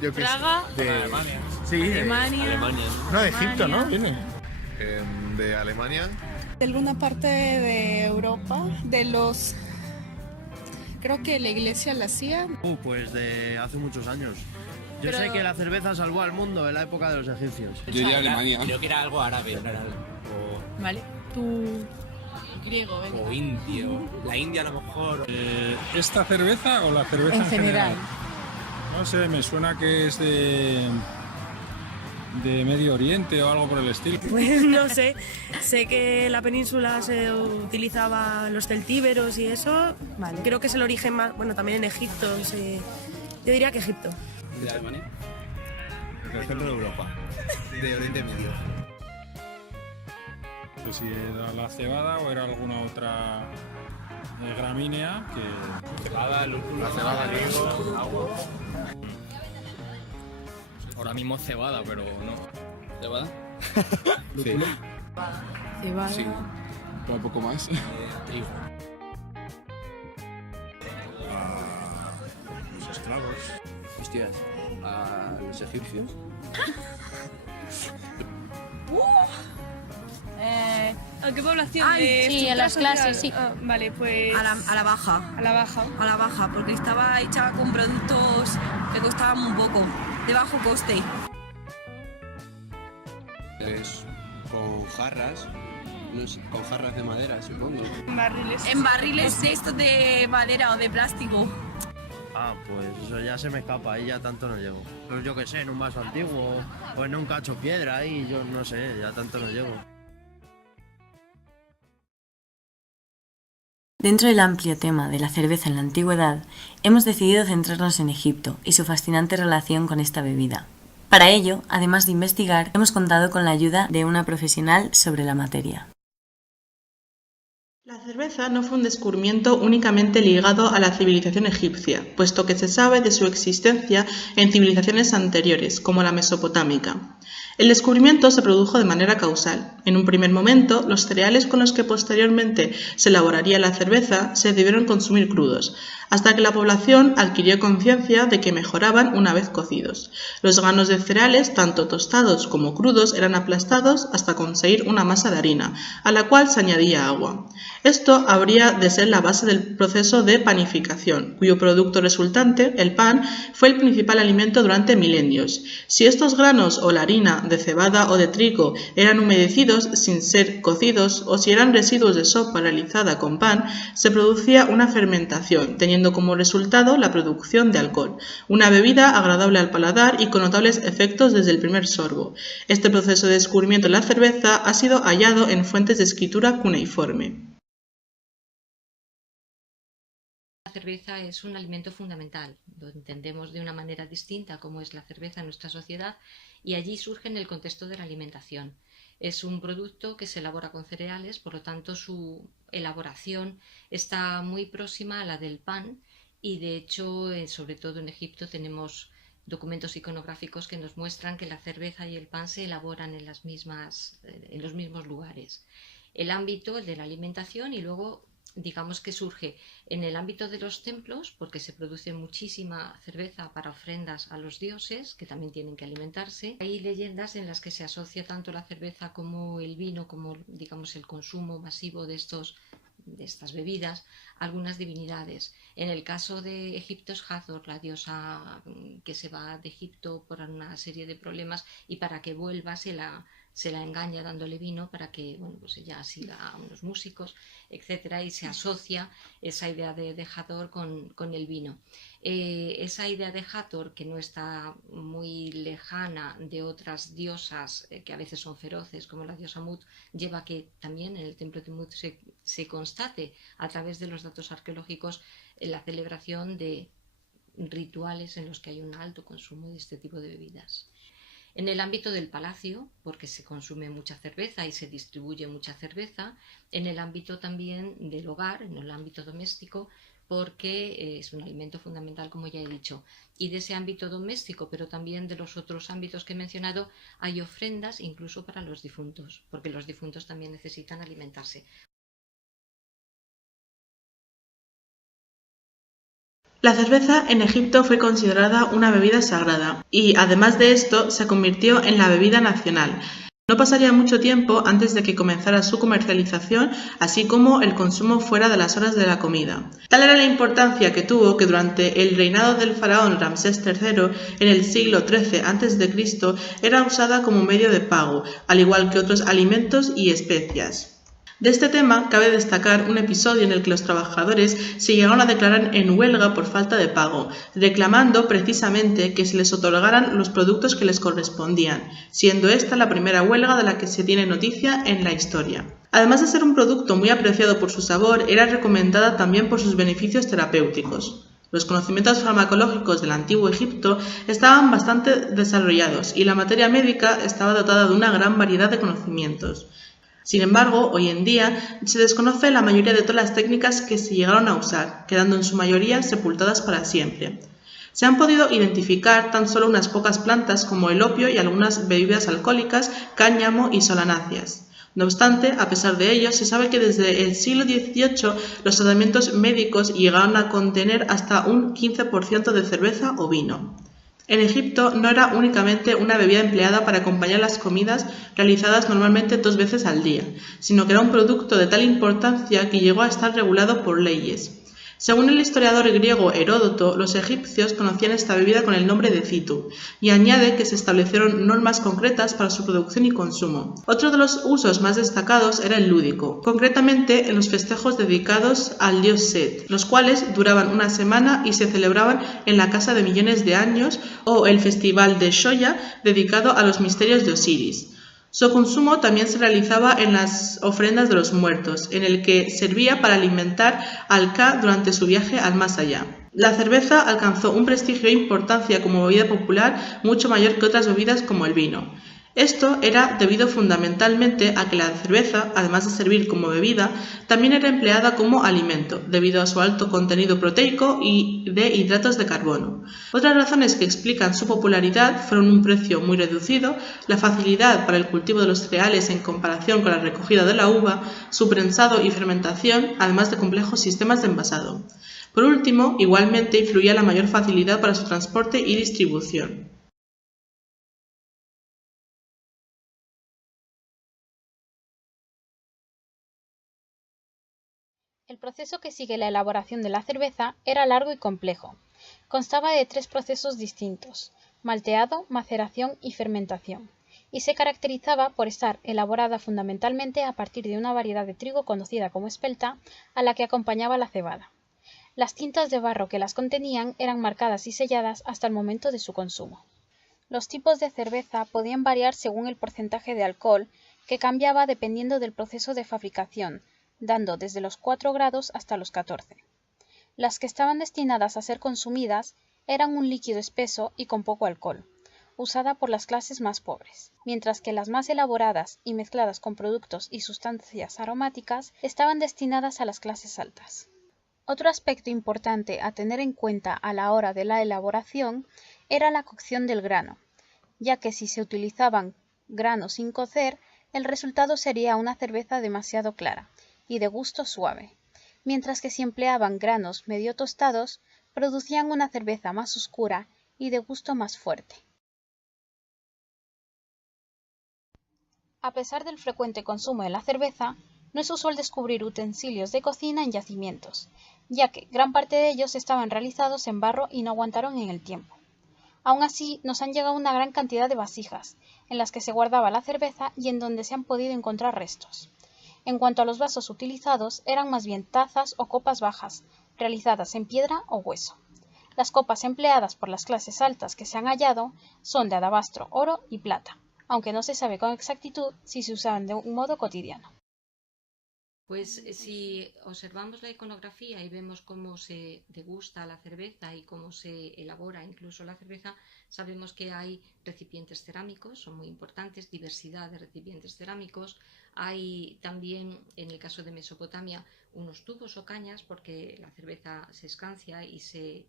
Yo qué sé. Praga, De Alemania. Sí, Alemania. no, de Egipto, ¿no? Viene. De Alemania. De alguna parte de Europa, de los... Creo que la iglesia la hacía. Pues de hace muchos años. Yo Pero- sé que la cerveza salvó al mundo en la época de los egipcios. Yo diría Alemania. Creo que era algo árabe, no era Vale. Tú... Griego, venga. o indio. La India a lo mejor. ¿Esta cerveza o la cerveza en general? No sé, me suena que es de Medio Oriente o algo por el estilo. Pues no sé, sé que en la península se utilizaba los celtíberos y eso. Vale. Creo que es el origen más, bueno, también en Egipto. Yo diría que Egipto. ¿De Alemania? Del centro de Europa. De Oriente Medio. No sé si era la cebada o era alguna otra gramínea que... Cebada, lúpulo. La cebada, trigo. Ahora mismo cebada, pero no. ¿Cebada? Sí. Cebada. Sí. Un poco más. Trigo. Los esclavos. Hostias, a los egipcios. ¿A qué población? Sí, a las clases, sí. Vale, pues... A la baja. A la baja. A la baja, porque estaba hecha con productos que costaban muy poco, de bajo coste. Es con jarras. No sé, con jarras de madera, supongo. Barriles. En barriles de estos de madera o de plástico. Pues eso ya se me escapa, ahí ya tanto no llego. Pues yo qué sé, en un vaso antiguo o en un cacho piedra, ahí yo no sé, ya tanto no llego. Dentro del amplio tema de la cerveza en la antigüedad, hemos decidido centrarnos en Egipto y su fascinante relación con esta bebida. Para ello, además de investigar, hemos contado con la ayuda de una profesional sobre la materia. La cerveza no fue un descubrimiento únicamente ligado a la civilización egipcia, puesto que se sabe de su existencia en civilizaciones anteriores, como la mesopotámica. El descubrimiento se produjo de manera causal. En un primer momento, los cereales con los que posteriormente se elaboraría la cerveza se debieron consumir crudos, hasta que la población adquirió conciencia de que mejoraban una vez cocidos. Los granos de cereales, tanto tostados como crudos, eran aplastados hasta conseguir una masa de harina, a la cual se añadía agua. Esto habría de ser la base del proceso de panificación, cuyo producto resultante, el pan, fue el principal alimento durante milenios. Si estos granos o la harina de cebada o de trigo eran humedecidos sin ser cocidos o si eran residuos de sopa realizada con pan, se producía una fermentación, teniendo como resultado la producción de alcohol, una bebida agradable al paladar y con notables efectos desde el primer sorbo. Este proceso de descubrimiento de la cerveza ha sido hallado en fuentes de escritura cuneiforme. La cerveza es un alimento fundamental, lo entendemos de una manera distinta como es la cerveza en nuestra sociedad y allí surge en el contexto de la alimentación. Es un producto que se elabora con cereales, por lo tanto su elaboración está muy próxima a la del pan y de hecho, sobre todo en Egipto, tenemos documentos iconográficos que nos muestran que la cerveza y el pan se elaboran en los mismos lugares. El ámbito, el de la alimentación y luego digamos que surge en el ámbito de los templos porque se produce muchísima cerveza para ofrendas a los dioses que también tienen que alimentarse. Hay leyendas en las que se asocia tanto la cerveza como el vino, como digamos el consumo masivo de estas bebidas, a algunas divinidades. En el caso de Egipto es Hathor, la diosa que se va de Egipto por una serie de problemas y para que vuelva se la engaña dándole vino para que pues ella siga a unos músicos, etcétera, y se asocia esa idea de Hathor con el vino. Esa idea de Hathor, que no está muy lejana de otras diosas que a veces son feroces, como la diosa Mut, lleva que también en el templo de Mut se constate a través de los datos arqueológicos la celebración de rituales en los que hay un alto consumo de este tipo de bebidas. En el ámbito del palacio, porque se consume mucha cerveza y se distribuye mucha cerveza, en el ámbito también del hogar, en el ámbito doméstico, porque es un alimento fundamental, como ya he dicho. Y de ese ámbito doméstico, pero también de los otros ámbitos que he mencionado, hay ofrendas incluso para los difuntos, porque los difuntos también necesitan alimentarse. La cerveza en Egipto fue considerada una bebida sagrada y, además de esto, se convirtió en la bebida nacional. No pasaría mucho tiempo antes de que comenzara su comercialización, así como el consumo fuera de las horas de la comida. Tal era la importancia que tuvo que durante el reinado del faraón Ramsés III, en el siglo XIII a.C., era usada como medio de pago, al igual que otros alimentos y especias. De este tema cabe destacar un episodio en el que los trabajadores se llegaron a declarar en huelga por falta de pago, reclamando precisamente que se les otorgaran los productos que les correspondían, siendo esta la primera huelga de la que se tiene noticia en la historia. Además de ser un producto muy apreciado por su sabor, era recomendada también por sus beneficios terapéuticos. Los conocimientos farmacológicos del antiguo Egipto estaban bastante desarrollados y la materia médica estaba dotada de una gran variedad de conocimientos. Sin embargo, hoy en día se desconoce la mayoría de todas las técnicas que se llegaron a usar, quedando en su mayoría sepultadas para siempre. Se han podido identificar tan solo unas pocas plantas como el opio y algunas bebidas alcohólicas, cáñamo y solanáceas. No obstante, a pesar de ello, se sabe que desde el siglo XVIII los tratamientos médicos llegaron a contener hasta un 15% de cerveza o vino. En Egipto no era únicamente una bebida empleada para acompañar las comidas realizadas normalmente 2 veces al día, sino que era un producto de tal importancia que llegó a estar regulado por leyes. Según el historiador griego Heródoto, los egipcios conocían esta bebida con el nombre de citu, y añade que se establecieron normas concretas para su producción y consumo. Otro de los usos más destacados era el lúdico, concretamente en los festejos dedicados al dios Set, los cuales duraban una semana y se celebraban en la Casa de Millones de Años, o el Festival de Shoya, dedicado a los misterios de Osiris. Su consumo también se realizaba en las ofrendas de los muertos, en el que servía para alimentar al Ka durante su viaje al más allá. La cerveza alcanzó un prestigio e importancia como bebida popular mucho mayor que otras bebidas como el vino. Esto era debido fundamentalmente a que la cerveza, además de servir como bebida, también era empleada como alimento, debido a su alto contenido proteico y de hidratos de carbono. Otras razones que explican su popularidad fueron un precio muy reducido, la facilidad para el cultivo de los cereales en comparación con la recogida de la uva, su prensado y fermentación, además de complejos sistemas de envasado. Por último, igualmente influía la mayor facilidad para su transporte y distribución. El proceso que sigue la elaboración de la cerveza era largo y complejo. Constaba de 3 procesos distintos: malteado, maceración y fermentación, y se caracterizaba por estar elaborada fundamentalmente a partir de una variedad de trigo conocida como espelta, a la que acompañaba la cebada. Las tintas de barro que las contenían eran marcadas y selladas hasta el momento de su consumo. Los tipos de cerveza podían variar según el porcentaje de alcohol, que cambiaba dependiendo del proceso de fabricación, dando desde los 4 grados hasta los 14. Las que estaban destinadas a ser consumidas eran un líquido espeso y con poco alcohol, usada por las clases más pobres, mientras que las más elaboradas y mezcladas con productos y sustancias aromáticas estaban destinadas a las clases altas. Otro aspecto importante a tener en cuenta a la hora de la elaboración era la cocción del grano, ya que si se utilizaban granos sin cocer, el resultado sería una cerveza demasiado clara y de gusto suave, mientras que si empleaban granos medio tostados, producían una cerveza más oscura y de gusto más fuerte. A pesar del frecuente consumo de la cerveza, no es usual descubrir utensilios de cocina en yacimientos, ya que gran parte de ellos estaban realizados en barro y no aguantaron en el tiempo. Aún así, nos han llegado una gran cantidad de vasijas, en las que se guardaba la cerveza y en donde se han podido encontrar restos. En cuanto a los vasos utilizados, eran más bien tazas o copas bajas, realizadas en piedra o hueso. Las copas empleadas por las clases altas que se han hallado son de alabastro, oro y plata, aunque no se sabe con exactitud si se usaban de un modo cotidiano. Pues si observamos la iconografía y vemos cómo se degusta la cerveza y cómo se elabora incluso la cerveza, sabemos que hay recipientes cerámicos, son muy importantes, diversidad de recipientes cerámicos. Hay también, en el caso de Mesopotamia, unos tubos o cañas, porque la cerveza se escancia y se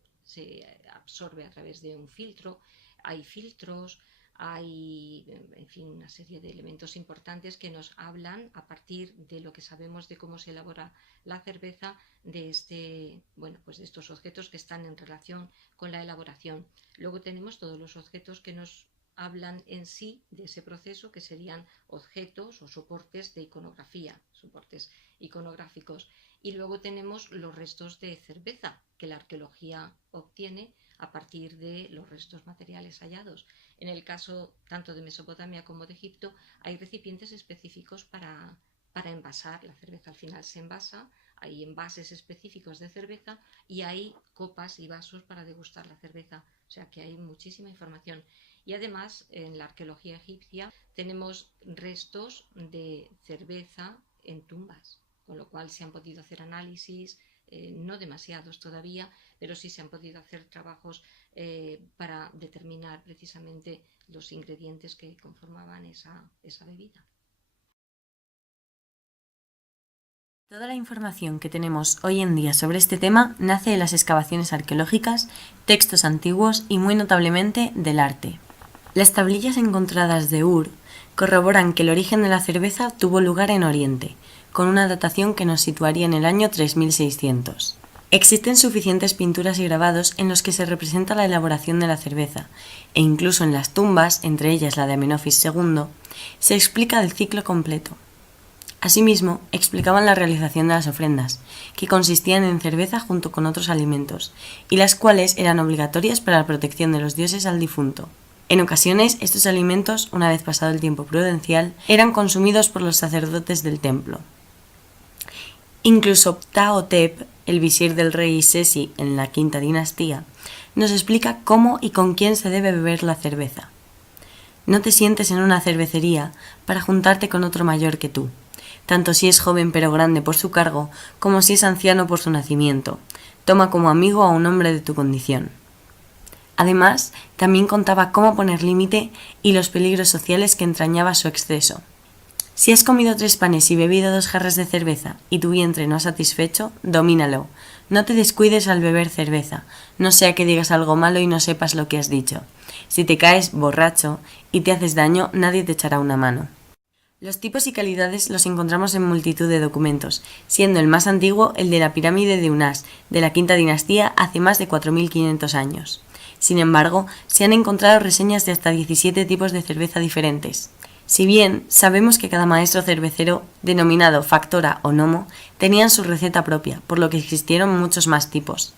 absorbe a través de un filtro. Hay filtros, Hay, en fin, una serie de elementos importantes que nos hablan, a partir de lo que sabemos de cómo se elabora la cerveza, de pues de estos objetos que están en relación con la elaboración. Luego tenemos todos los objetos que nos hablan en sí de ese proceso, que serían objetos o soportes de iconografía, soportes iconográficos. Y luego tenemos los restos de cerveza que la arqueología obtiene a partir de los restos materiales hallados. En el caso tanto de Mesopotamia como de Egipto hay recipientes específicos para envasar. La cerveza al final se envasa, hay envases específicos de cerveza y hay copas y vasos para degustar la cerveza. O sea que hay muchísima información. Y además en la arqueología egipcia tenemos restos de cerveza en tumbas, con lo cual se han podido hacer análisis, no demasiados todavía, pero sí se han podido hacer trabajos para determinar precisamente los ingredientes que conformaban esa bebida. Toda la información que tenemos hoy en día sobre este tema nace de las excavaciones arqueológicas, textos antiguos y muy notablemente del arte. Las tablillas encontradas de Ur corroboran que el origen de la cerveza tuvo lugar en Oriente, con una datación que nos situaría en el año 3600. Existen suficientes pinturas y grabados en los que se representa la elaboración de la cerveza, e incluso en las tumbas, entre ellas la de Amenofis II, se explica el ciclo completo. Asimismo, explicaban la realización de las ofrendas, que consistían en cerveza junto con otros alimentos, y las cuales eran obligatorias para la protección de los dioses al difunto. En ocasiones, estos alimentos, una vez pasado el tiempo prudencial, eran consumidos por los sacerdotes del templo. Incluso Ptah-hotep, el visir del rey Sesi en la quinta dinastía, nos explica cómo y con quién se debe beber la cerveza. No te sientes en una cervecería para juntarte con otro mayor que tú, tanto si es joven pero grande por su cargo, como si es anciano por su nacimiento. Toma como amigo a un hombre de tu condición. Además, también contaba cómo poner límite y los peligros sociales que entrañaba su exceso. Si has comido 3 panes y bebido 2 jarras de cerveza y tu vientre no ha satisfecho, domínalo. No te descuides al beber cerveza, no sea que digas algo malo y no sepas lo que has dicho. Si te caes borracho y te haces daño, nadie te echará una mano. Los tipos y calidades los encontramos en multitud de documentos, siendo el más antiguo el de la pirámide de Unas, de la quinta dinastía, hace más de 4500 años. Sin embargo, se han encontrado reseñas de hasta 17 tipos de cerveza diferentes. Si bien sabemos que cada maestro cervecero, denominado factora o nomo, tenían su receta propia, por lo que existieron muchos más tipos.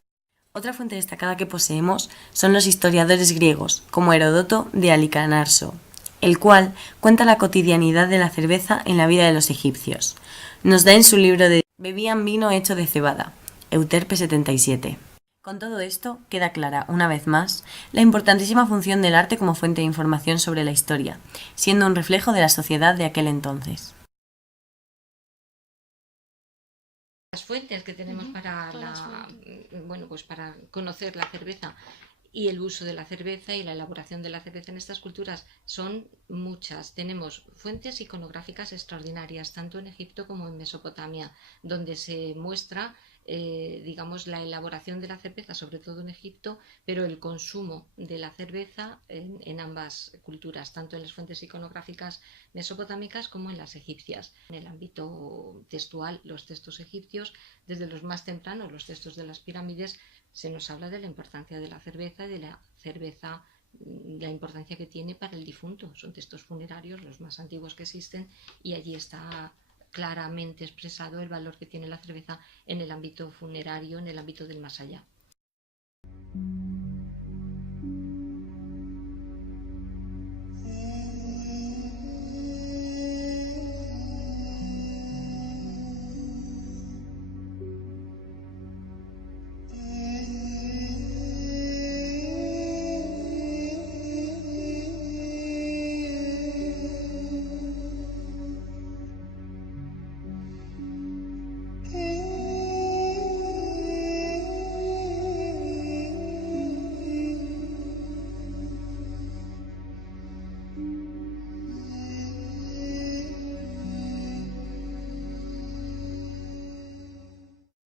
Otra fuente destacada que poseemos son los historiadores griegos, como Heródoto de Alicarnaso, el cual cuenta la cotidianidad de la cerveza en la vida de los egipcios. Nos da en su libro de Bebían vino hecho de cebada, Euterpe 77. Con todo esto, queda clara, una vez más, la importantísima función del arte como fuente de información sobre la historia, siendo un reflejo de la sociedad de aquel entonces. Las fuentes que tenemos para para conocer la cerveza y el uso de la cerveza y la elaboración de la cerveza en estas culturas son muchas. Tenemos fuentes iconográficas extraordinarias, tanto en Egipto como en Mesopotamia, donde se muestra la elaboración de la cerveza, sobre todo en Egipto, pero el consumo de la cerveza en ambas culturas, tanto en las fuentes iconográficas mesopotámicas como en las egipcias. En el ámbito textual, los textos egipcios, desde los más tempranos, los textos de las pirámides, se nos habla de la importancia de la cerveza y de la cerveza, la importancia que tiene para el difunto. Son textos funerarios, los más antiguos que existen, y allí está claramente expresado el valor que tiene la cerveza en el ámbito funerario, en el ámbito del más allá.